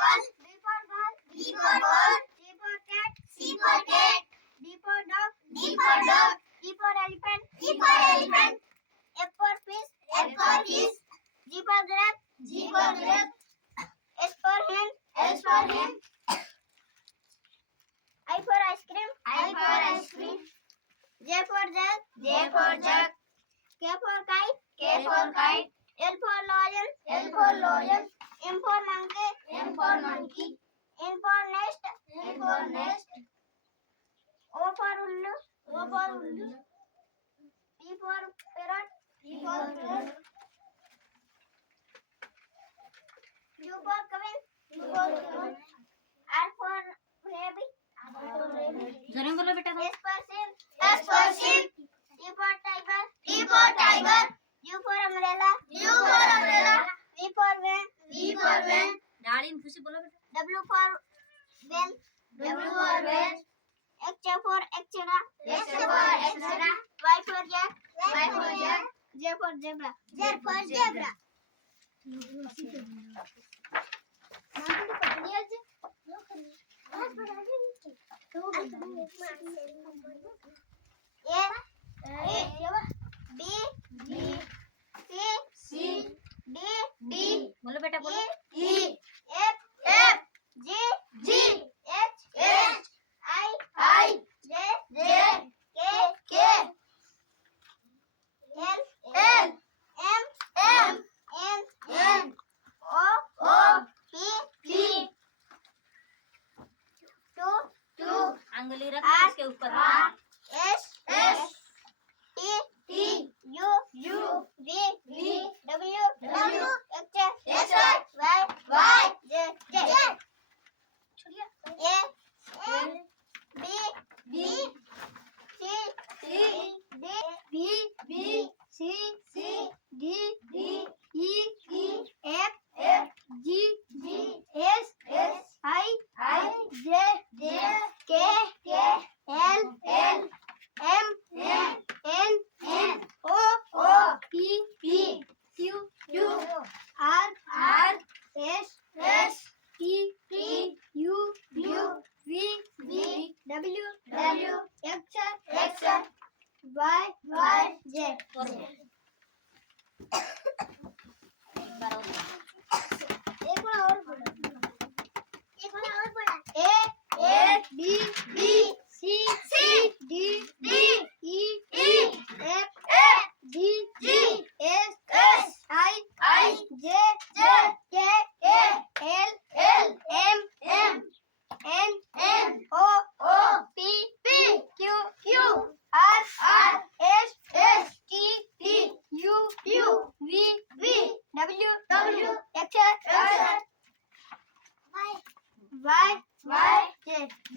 apple. B for ball. B for ball. C for cat. C for cat. D for dog. D for dog. E for elephant. E for elephant. F for fish. F for fish. G for giraffe. G for giraffe. S for hen. S for hen. I for ice cream. I for ice cream. J for jug. J for jug. K for kite. K for kite. L for lion. L for lion. M for monkey. M for monkey. N for nest. N for nest. O for ullu. O for ullu. P for parrot. P for parrot. Q for coin. Q for coin. R for rabbit. R for rabbit. जोरे बोलो बेटा। S for sheep. S for sheep. T for tiger. T for tiger. U for umbrella. U for umbrella. V for van. V for van. डालिन खुशी बोलो बेटा। W for bell. W for bell. X for extra. X for extra. Y for yak. Y for yak. Z for zebra. Z for zebra. B B C D D बोलो बेटा बोलो। E F F G G H H I J J K L L M M N O P Q अंगुली रख R उसके ऊपर। S T U V W X Y Z A B C D D E F G S I J K L M N O P Q R S T U V W X Y Z एक बार और बोला A B C D E F G S I J K L M N O P Q R S T U V W X Y Z